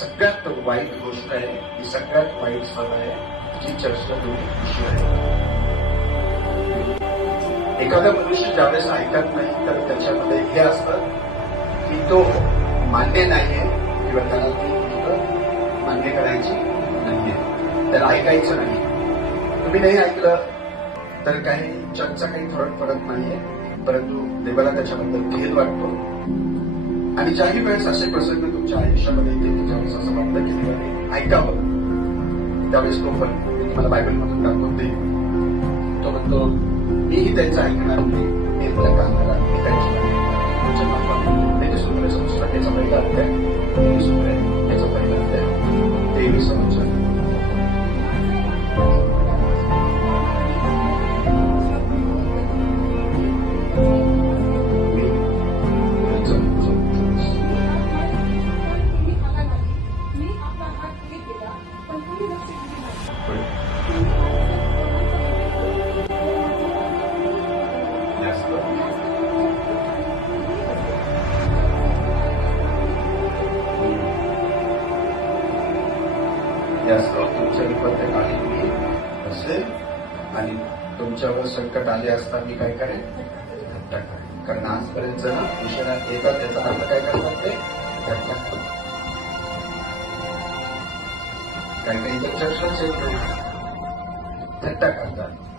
सगळ्यात वाईट गोष्ट आहे, ही सगळ्यात वाईट सण आहे, जी चर्चला तुम्ही खुशी आहे. एखादा मनुष्य ज्यावेळेस ऐकत नाही तर त्याच्यामध्ये हे असतं की तो मान्य नाहीये किंवा त्याला ती गोष्ट मान्य करायची नाहीये, त्याला ऐकायचं नाही. तुम्ही नाही ऐकलं तर काही जगचा काही फरक पडत नाहीये, परंतु देवाला त्याच्याबद्दल खेद वाटतो. आणि ज्याही वेळेस असे प्रसंग तुमच्या आयुष्यामध्ये येतील त्यावेळेस असं वाटतं की देवाने ऐकावं, त्यावेळेस तो पण मी तुम्हाला बायबलमधून दाखवून देईल. तो म्हणतो मीही त्यांचं ऐकणार नाही, मी आपल्या काम करा, मी त्यांच्या मार्फत त्याच्या सुंदराचं पुस्तक याचा पहिला अध्याय, याचा पहिला अध्याय 23 वचन. तुमच्या विपत्त काळी मी असेल आणि तुमच्यावर संकट आले असता मी काय करेन, थट्टा करेन. कारण आजपर्यंत जण विषयात येतात त्याचा अर्थ काय करतात, ते थट्टा करतात. काही काही चर्चेत थट्टा करतात.